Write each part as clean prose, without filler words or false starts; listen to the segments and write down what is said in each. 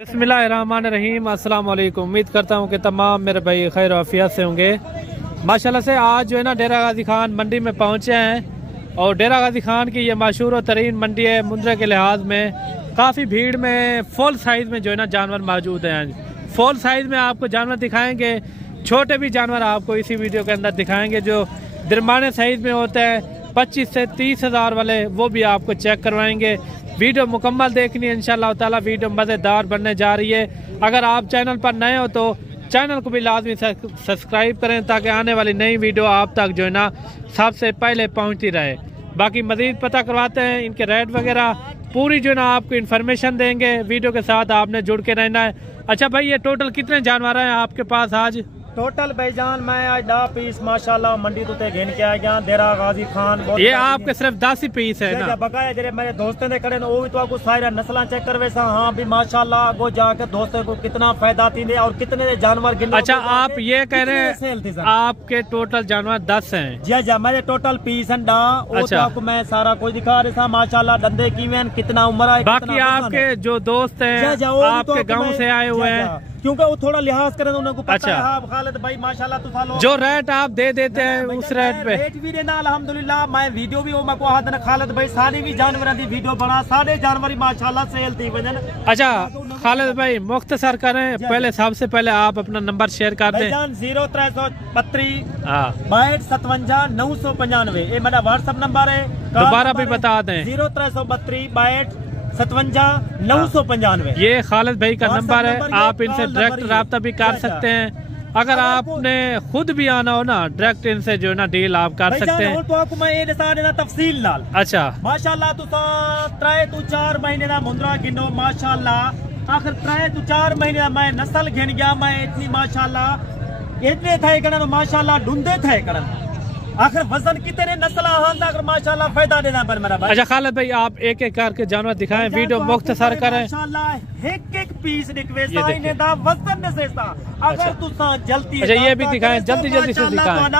बिस्मिल्लाहिर्रहमानिर्रहीम। अस्सलाम वालेकुम। उम्मीद करता हूँ कि तमाम मेरे भाई खैर आफियत से होंगे। माशाल्लाह से आज जो है ना डेरा गाजी खान मंडी में पहुँचे हैं और डेरा गाजी खान की ये मशहूर और तरीन मंडी है। मुंद्रा के लिहाज में काफ़ी भीड़ में फुल साइज़ में जो है ना जानवर मौजूद हैं। फुल साइज़ में आपको जानवर दिखाएंगे, छोटे भी जानवर आपको इसी वीडियो के अंदर दिखाएंगे। जो दरमियाने साइज़ में होता है 25 से 30 हज़ार वाले, वो भी आपको चेक करवाएंगे। वीडियो मुकम्मल देखनी है इंशाअल्लाह ताला। वीडियो मज़ेदार बनने जा रही है। अगर आप चैनल पर नए हो तो चैनल को भी लाजमी सब्सक्राइब करें ताकि आने वाली नई वीडियो आप तक जो है ना सबसे पहले पहुंचती रहे। बाकी मज़ीद पता करवाते हैं इनके रेट वगैरह पूरी जो है ना आपको इन्फॉर्मेशन देंगे। वीडियो के साथ आपने जुड़ के रहना है। अच्छा भाई, ये टोटल कितने जानवर हैं आपके पास आज? टोटल भाईजान मैं आज 10 पीस माशाल्लाह मंडी तो घेन के आ गया डेरा गाजी खान। ये आपके सिर्फ 10 ही पीस है ना? बकाया जेरे मेरे दोस्तों ने करे वो भी तो आपको सारी नस्ल चेक करवे सा। हाँ भी माशाल्लाह आगो जाके दोस्तों को कितना फायदा थी और कितने जानवर गिन। अच्छा, आप ये कह रहे हैं आपके टोटल जानवर 10 हैं? जी जी, मेरे टोटल पीस है। अच्छा, तो आपको मैं सारा कुछ दिखा रहा था माशाल्लाह। धंधे की कितना उम्र है। बाकी आपके जो दोस्त हैं आपके गाँव से आए हुए हैं क्योंकि वो थोड़ा लिहाज करें उनको पता है। हाँ खालिद भाई माशाल्लाह तो सालों जो रेट आप दे देते हैं उस रेट पे रेट भी देना अल्हम्दुलिल्लाह। मैं वीडियो भी मैं को हाथ खालिद भाई सारी भी जानवर दी वीडियो बना सारे जानवर माशाल्लाह सेल थी वजन। अच्छा खालिद भाई मुख्तसर करें, पहले सबसे पहले आप अपना नंबर शेयर कर दें। 0332 62 995 ये मेरा व्हाट्सएप नंबर है। दोबारा भी बता दें। 0332 57 995 ये खालिद भाई का नंबर है। आप इनसे डायरेक्ट राब्ता भी कर सकते हैं। अगर आपने खुद भी आना हो ना डायरेक्ट इनसे जो है ना डील आप कर सकते हैं। तो आपको मैं ये दिखा देना तफसील लाल। अच्छा माशाल्लाह तो 3 महीने ना मुंद्रा गिनो माशाल्लाह। आखिर 3 महीने मैं नस्ल गिन गया मैं इतनी माशाल्लाह इतने थे करन माशाल्लाह ढूंढे थे करन। आखिर वजन कितने नस्ल अगर माशाल्लाह फायदा देना पर मेरा भाई। अच्छा खालिद भाई, आप एक एक करके जानवर दिखाएं, वीडियो मुख्तसर करें। माशाल्लाह एक पीस निकवेसा इने दा वजन ने सेसा। अगर तुसा जल्दी अच्छा ये भी दिखाएं, जल्दी जल्दी से दिखाएं।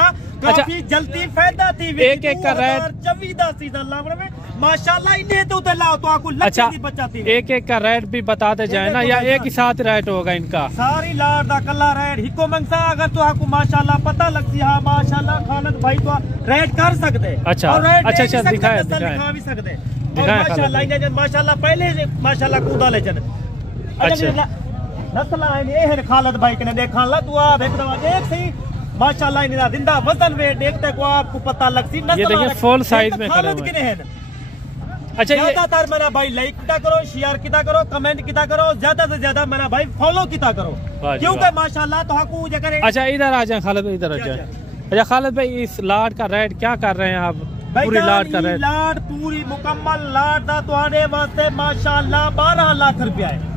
काफी जल्दी फायदा थी। एक एक का रेट 24 सीजन लाभ में माशाल्लाह इने तो लाओ तो आपको अच्छा लच्छी बच्चा थी। एक एक का रेट भी बताते जाए ना या एक ही साथ रेट होगा इनका? सारी लाड़ दा कल्ला रेट हिको मंगसा। अगर तो आपको माशाल्लाह पता लगती है माशाल्लाह खालिद भाई तो रेट कर सकते। अच्छा अच्छा अच्छा दिखाए दिखा भी सकते माशाल्लाह। माशाल्लाह पहले माशाल्लाह कूदा ले जन। अच्छा नस्ल है खालिद भाई के देखा ला तू आप एक दफा देख सही माशाल्लाह इनका जिंदा वजन वे देखते को आपको पता लगती। ये देखिए फुल साइज में खड़े हुए हैं। अच्छा ज्यादातर मेरा भाई लाइक किता करो, शेयर किता करो, कमेंट किता करो, ज्यादा से ज्यादा मेरा भाई फॉलो किता करो क्योंकि माशाल्लाह तो हकू जगह। अच्छा इधर आ जाए खालिद, इधर आ जाए। अच्छा खालिद भाई, इस लाट का रेट क्या कर रहे हैं आप? पूरी लाट का रेट? लाट पूरी मुकम्मल लाट दा तुम्हारे वास्ते माशाल्लाह 12 लाख रुपया है।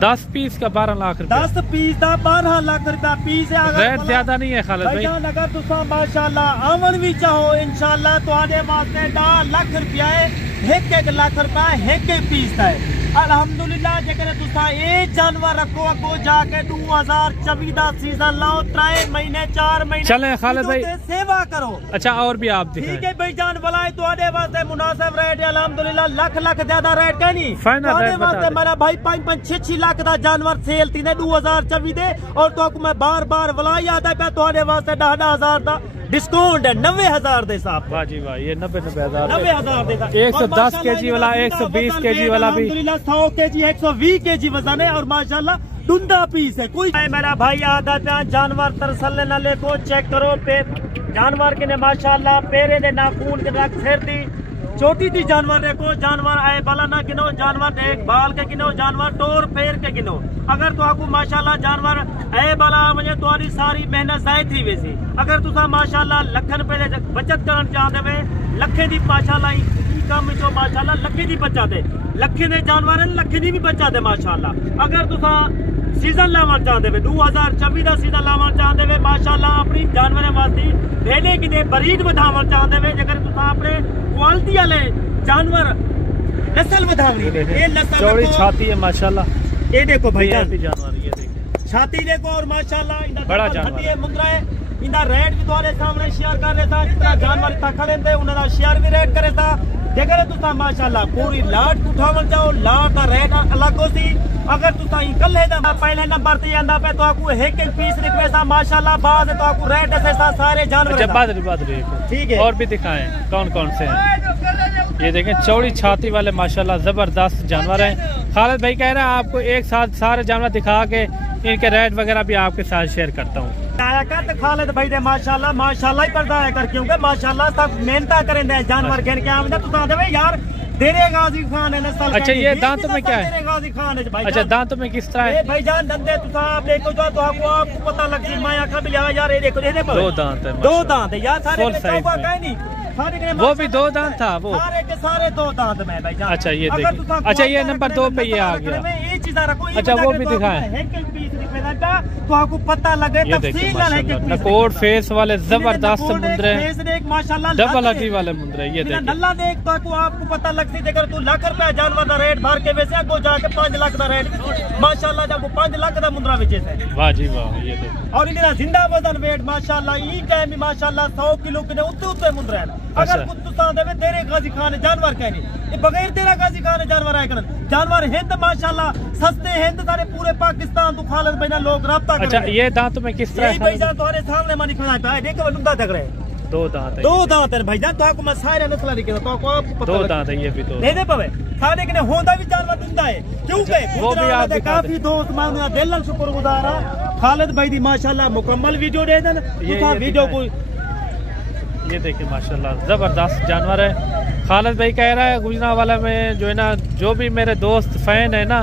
10 पीस का 12 लाख रुपया? 10 पीस का 12 लाख रुपया पीस है। रेट ज्यादा नहीं है खालिद भाई? अगर तुम माशाल्लाह आवन भी चाहो इंशाल्लाह तुम्हारे वास्ते 10 लाख रुपया है। एक लाख रुपया एक पीस है अल्हम्दुलिल्लाह। जगह तुसा ये जानवर रखो अगो जाके 2024 दा सीजन लाओ 3 महीने 4 महीने चले खालिद भाई सेवा करो। अच्छा और भी आप दिखाएं। ठीक है भाई जान भलाई तुम्हारे वास्ते मुनासिब रेट है अल्हम्दुलिल्लाह। लाख ज्यादा रेट का नहीं तुम्हारे वास्ते मेरा भाई 5-6 लाख का जानवर सेल थी 2024 दे। और तो मैं बार बार बुलाई आता है तुम्हारे वास्ते 10,000 का डिस्काउंट है 90,000 दे साहब। वाह जी वाह, ये 90,000 देता। 110 kg वाला 120 kg वाला भी 100 kg 120 kg वजन है और माशाल्लाह धुंधा पीस है। कोई मेरा भाई आता था जानवर तरसल न ले को चेक करो पे जानवर के ने माशाल्लाह पेरे दे नाखून के रख सिर दी छोटी थी जानवर देखो। जानवर आए बाला ना गिनो, जानवर देख बाल के गिनो, जानवर टोर फेर के गिनो। अगर तो आपको माशाल्लाह जानवर आए बाला मुझे तुम्हारी सारी मेहनत जाए थी वैसी। अगर तुसा माशाल्लाह लख रुपए बचत करना चाहते वे लखे दी माशाल्लाह कम जो माशाल्लाह लखे दी बचा दे लखे दे जानवर लखे दी भी बचा दे माशाल्लाह। अगर तुसा सीजन लावन चाहते वे 2024 का सीजन लावन चाहते वे माशाल्लाह अपनी जानवर वास्ते भेड़े की दे बरीड बढ़ावन चाहते वे। अगर तुसा अपने क्वालिटी वाले जानवर नस्ल बढ़ावनी ये नस्ल चौड़ी छाती है माशाल्लाह। ये देखो भाई जानवर ये देखो छाती देखो और माशाल्लाह इंदा बड़ा जानवर है मुंद्रा है। इंदा रेट भी तुम्हारे सामने शेयर कर रहे था। जितना जानवर था खड़े थे उन्होंने शेयर भी रेट करे था। जगह तुसा माशाल्लाह पूरी लाट उठावन चाहो लाट का रेट अलग होती अगर तुसा कल पहले नंबर ते आंदा पे तो आपको एक पीस रिक्वेस्ट माशाल्लाह बाद तो आपको रेट से सारे जानवर ठीक है। और भी दिखाएं कौन कौन से हैं। ये देखें चौड़ी छाती वाले माशाल्लाह जबरदस्त जानवर हैं। खालिद भाई कह रहे हैं आपको एक साथ सारे जानवर दिखा के इनके रेट वगैरह भी आपके साथ शेयर करता हूँ। खालिद भाई दे माशाल्लाह माशाल्लाह ही पर्दा कर क्योंकि माशाल्लाह सब मेहनत करें जानवर घेन के आमदा तू दे यार देरे गाजी खान है नस्ल। अच्छा ये दांतों में क्या है? देरे गाजी खान है भाई। अच्छा दांतों में किस तरह है? भाई जान धंधे तो आप देखो जो तो आपको पता लग सी मैं आखा भी यार ये देखो दो दांत है। दो दांत है यार सारे नहीं वो भी दो दांत था वो सारे के सारे दो दांत में भाई जान। अच्छा ये देखो अच्छा ये नंबर 2 पे ये आ गया। ये चीज रखो अच्छा वो भी दिखाएं तो आपको पता लगे तफसील कोट फेस वाले जबरदस्त मुंदरे माशाल्लाह डबल हड्डी वाले मुंदरे। ये देखिए नल्ला देख तो आपको पता लगती अगर तू लाख रुपया जानवर का रेट भर के वैसे आगो जाके 5 लाख का रेट माशाल्लाह जब 5 लाख का मुंदरा बेचे से वाह जी वाह। ये देखो और इनका जिंदा वजन वेट माशाल्लाह ई टाइम माशाल्लाह 100 किलो के उत्ते मुंदरा अगर कुछ तुसा देवे तेरे गाजी खान जानवर कहनी ये बगैर तेरा गाजी खान जानवर आए करन जानवर हिंद माशाल्लाह सस्ते हिंद सारे पूरे पाकिस्तान तो खालिद भाई ना लोग राब्ता कर। अच्छा ये दांतों में किस तरह है? भाई जान तुम्हारे सामने मानी खड़ा है देखो लुंदा तक रहे दो दांत है। दो दांत है भाई जान तो आपको मैं सारे नस्ल दिखे तो आपको दो दांत है। ये भी दो नहीं दे पावे खाने के होंदा भी जानवर दुंदा है क्योंकि वो भी आप काफी दोस्त मांगना दिल शुक्रगुजार खालिद भाई दी माशाल्लाह मुकम्मल वीडियो दे देन ये वीडियो को। ये देखिए माशाल्लाह जबरदस्त जानवर है। खालिद भाई कह रहा है गुजरांवाला में जो है ना जो भी मेरे दोस्त फैन है ना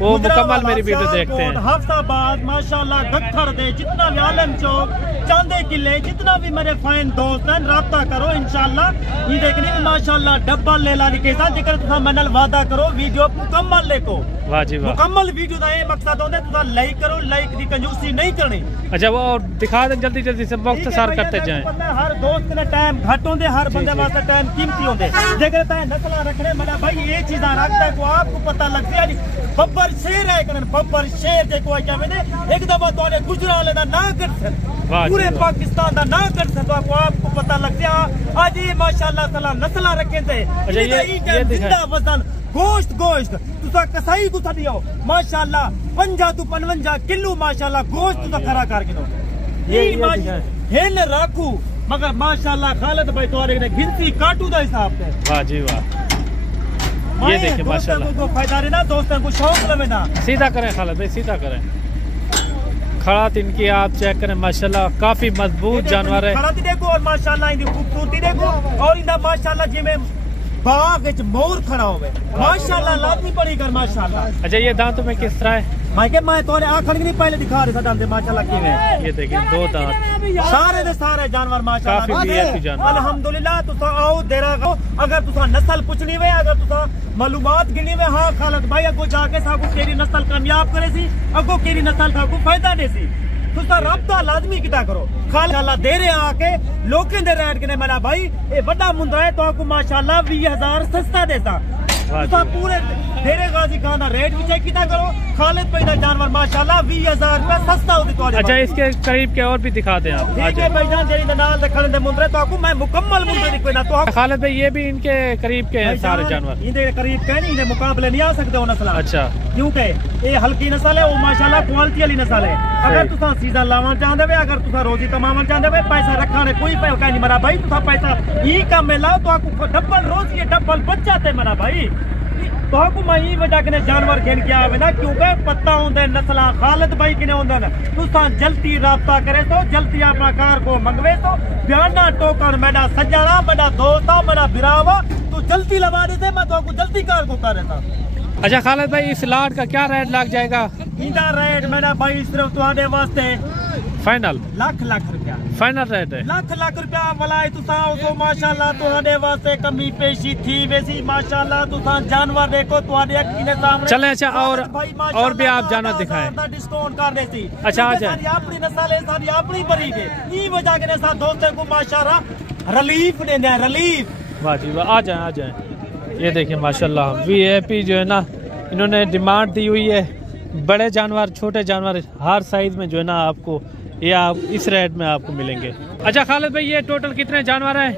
वो मुकम्मल मेरी वीडियो देखते हैं। हफ्ताबाद माशाल्लाह गट्ठर दे जितना भी आलम चौक चांदे किले जितना भी मेरे फैन दोस्त हैं राब्ता करो इंशाल्लाह ये देखने में माशाल्लाह डब्बल ले लाने के साथ जिक्र तुसा मनल वादा करो वीडियो मुकम्मल लेको वाह जी वाह। मुकम्मल वीडियो का ये मकसद होता है तुसा लाइक करो लाइक दी कंजूसी नहीं करनी। अच्छा वो दिखा दें जल्दी जल्दी से मुख्तसर करते जाएं। हर दोस्त ने टाइम घट होंदे हर बंदे वास्ते टाइम कीमती होंदे जेकर तय नस्ल रखने मतलब भाई ये चीज़ रखता है को आपको पता लगती है बब्बर शेर है करन बब्बर शेर देखो क्या मैंने एक दफा तोने गुजरांवाले दा ना कर पूरे पाकिस्तान दा ना कर तो आपको पता लग गया आज ये माशाल्लाह सलाम नस्ल रखे थे। अच्छा ये जिंदा वजन गोश्त तुसा कसाई को दियो माशाल्लाह 50 to 55 किलो माशाल्लाह गोश्त तुसा खरा करके दो ये हेल राखू मगर माशाल्लाह खालिद भाई तोरे ने गिनती काटू दा हिसाब से वाह जी वाह। ये देखिए माशाल्लाह को फायदा रे ना दोस्तों को शौक लगे ना सीधा करें खालिद भाई सीधा करें खड़ात इनकी आप चेक करें माशाल्लाह काफी मजबूत जानवर है। खड़ात देखो और माशाल्लाह इनकी खूबसूरती देखो और इनका माशाल्लाह जिमें बाग विच मोर खड़ा होवे माशाल्लाह लाजमी पड़ी कर माशाल्लाह। अच्छा ये दांतों में किस तरह है? मैं तोरे आखन नहीं पहले दिखा रहा था दांत माशाल्लाह की है। ये देखिए दो दांत सारे दे सारे जानवर माशाल्लाह काफी वीआईपी जानवर अल्हम्दुलिल्लाह तुसा आओ देरा को अगर तुसा नस्ल पूछनी वे अगर तुसा मालूमात गिनी वे हां खालिद भाई अगो जाके साकू केरी नस्ल कामयाब करे सी अगो केरी नस्ल साकू फायदा दे सी तुसा राब्ता लाजमी किता करो खालिद अल्लाह दे रे आके लोकें दे रेट के मेरा भाई ए बड़ा मुंदरा है तो आपको माशाल्लाह 20000 सस्ता देता तुसा पूरे तेरे गाजी खान दा रेट भी चेक किता करो खालिद भाई दा जानवर माशाल्लाह 20000 रुपया सस्ता होती तो। अच्छा इसके करीब के और भी दिखा दें आप। ठीक है भाई जान जेरी नाल दे खड़े दे मुंदरे तो आपको मैं मुकम्मल मुंदरे दिखवे ना तो खालिद भाई ये भी इनके करीब के हैं सारे जानवर इनके करीब के नहीं इनके मुकाबले नहीं आ सकते हो नस्ल। अच्छा क्योंकि ये हल्की नस्ल है वो माशाल्लाह क्वालिटी वाली नस्ल है अगर तुसा सीजन लावन चाहते वे अगर तुसा रोजी कमावन चाहते वे पैसा रखने कोई पैसा नहीं मरा भाई तुसा पैसा ये काम में लाओ तो आपको डबल रोज ये डबल बच जाते मरा भाई तो आपको मैं ये वजह के जानवर घेन के आवे ना क्योंकि पता होंगे नस्ल खालिद भाई किने होंगे तुसा जल्दी राब्ता करे तो जल्दी अपना कार को मंगवे तो बयाना टोकन मेरा सज्जना मेरा दोस्त मेरा बिरावा तू जल्दी लगा देते मैं तो आपको जल्दी कार को कर देता। अच्छा खालिद भाई इस लाट का क्या रेट लग जाएगा? इनका रेट मेरा भाई सिर्फ तुम्हारे वास्ते फाइनल लाख रुपया फाइनल रेट है लाख रुपया मलाई तुसा तो माशाल्लाह तुम्हारे वास्ते कमी पेशी थी वैसी माशाल्लाह तुसा जानवर देखो तुम्हारे अखी के सामने चले। अच्छा और भी आप जानवर दिखाएं डिस्काउंट कर देती। अच्छा सारी अपनी नस्ल है सारी अपनी बरी है ई वजह के साथ दोस्तों को माशाल्लाह रिलीफ देंगे रिलीफ। वाह जी वाह आ जाए ये देखिए माशाल्लाह वीआईपी जो है ना इन्होंने डिमांड दी हुई है बड़े जानवर छोटे जानवर हर साइज में जो है ना आपको ये आप इस रेट में आपको मिलेंगे। अच्छा खालिद भाई ये टोटल कितने जानवर हैं?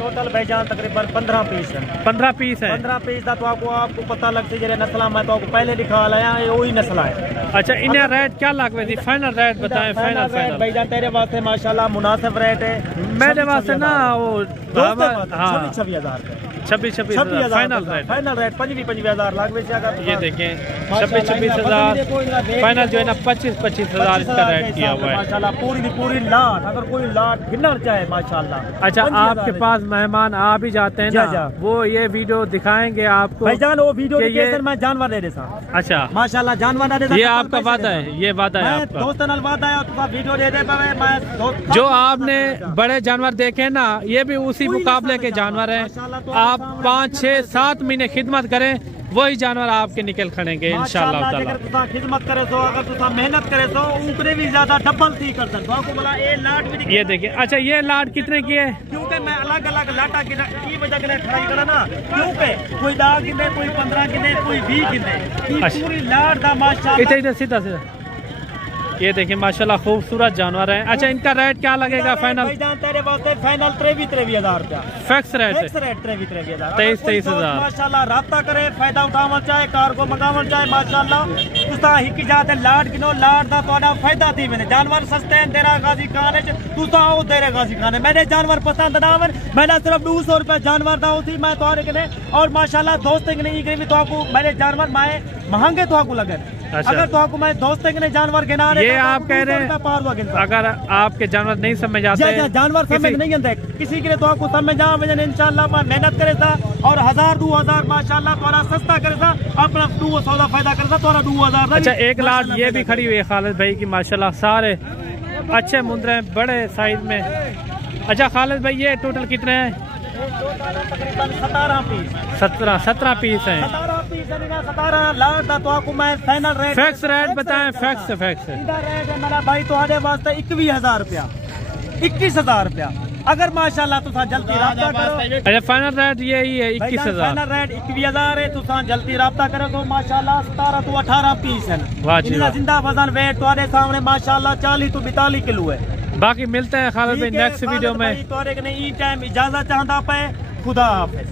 टोटल भाईजान तकरीबन 15 पीस है। 15 पीस है। 15 पीस का तो आपको पता लगती है नस्ल मैं तो आपको पहले दिखा लाया ये वही नस्ल है। अच्छा इन्हें रेट क्या लागवे थी? फाइनल रेट बताएं। फाइनल भाईजान तेरे वास्ते माशाल्लाह मुनासिब रेट है। मेरे वास्ते ना वो 26,000 26 फाइनल रेट 25,000 लागवे से अगर ये देखें 26,000 फाइनल जो है ना 25,000 इसका रेट किया हुआ है माशाल्लाह। पूरी लाट अगर कोई लाट गिनना चाहे माशाल्लाह। अच्छा आपके पास मेहमान आ भी जाते हैं ना वो ये वीडियो दिखाएंगे आपको भाईजान। वो वीडियो ये मैं जानवर दे देता। अच्छा माशाल्लाह जानवर दे देता। ये आपका वादा है? ये वादा है आपका? दोस्त नाल वादा है तो वीडियो दे दे मैं जो आपने बड़े जानवर देखे ना ये भी उसी मुकाबले के जानवर हैं। आप 5, 6, 7 महीने खिदमत करें वही जानवर आपके निकल खड़ेंगे इंशाल्लाह ताला। अगर खिदमत करे तो अगर तुसा मेहनत करे तो ऊपरे भी ज्यादा डबल थी कर सकते हो। बोला ये लाट भी ये देखिए। अच्छा ये लाट कितने की है? क्योंकि मैं अलग अलग लाटा की वजह के लिए खड़ाई करा ना क्योंकि कोई 10 गिने कोई 15 गिने कोई 20 गिने पूरी लाट दा माशाल्लाह। इधर सीधा ये देखिए माशाल्लाह खूबसूरत जानवर है। अच्छा इनका रेट क्या लगेगा फाइनल? तेरे वास्ते फाइनल 23,000 रुपया फिक्स रेट 23,000 23,000 माशाल्लाह। राब्ता करे फायदा उठावन चाहे कार को मंगावन चाहे माशाल्लाह तुसा हिक जाते लाट गिनो लाट दा तोड़ा फायदा थी। मैंने जानवर सस्ते हैं तेरा गाजी खान है तुसा आओ तेरे गाजी खान है। मैंने जानवर पसंद ना आवन मैंने सिर्फ 200 रुपया जानवर दा होती मैं तोड़े के और माशाल्लाह दोस्त के नहीं भी तो आपको मेरे जानवर माए महंगे तो आपको लगे। अच्छा। अगर तो आपको मैं दोस्त के जानवर गिना ये आप कह रहे हैं अगर आपके जानवर नहीं समझ आते जानवर समझ नहीं आते किसी के लिए तो आपको समझ आ इंशाल्लाह मेहनत करे था और 1,000-2,000 माशाल्लाह थोड़ा सस्ता करे था अपना 200 फायदा करे था थोड़ा 2,000। अच्छा एक लाट ये भी खड़ी हुई है खालिद भाई की माशाल्लाह सारे अच्छे मुंदरे हैं बड़े साइज में। अच्छा खालिद भाई ये टोटल कितने हैं? तकरीबन 17 पीस 17 पीस हैं। 17 लाख का तो आपको मैं फाइनल रेट फैक्स रेट बताएं। फैक्स रेट है मेरा भाई तुम्हारे वास्ते 21,000 रुपया 21,000 रुपया अगर माशाल्लाह तुसा जल्दी राब्ता करो। अच्छा फाइनल रेट यही है 21,000। फाइनल रेट 21,000 है तुसा जल्दी राब्ता करो तो माशाल्लाह 17 to 18 पीस है। इनका जिंदा वजन वेट तुम्हारे सामने माशाल्लाह 40 to 42 किलो है। बाकी मिलते हैं खालिद भाई नेक्स्ट वीडियो में। टाइम इजाजत चाहता पे खुदा हाफिज।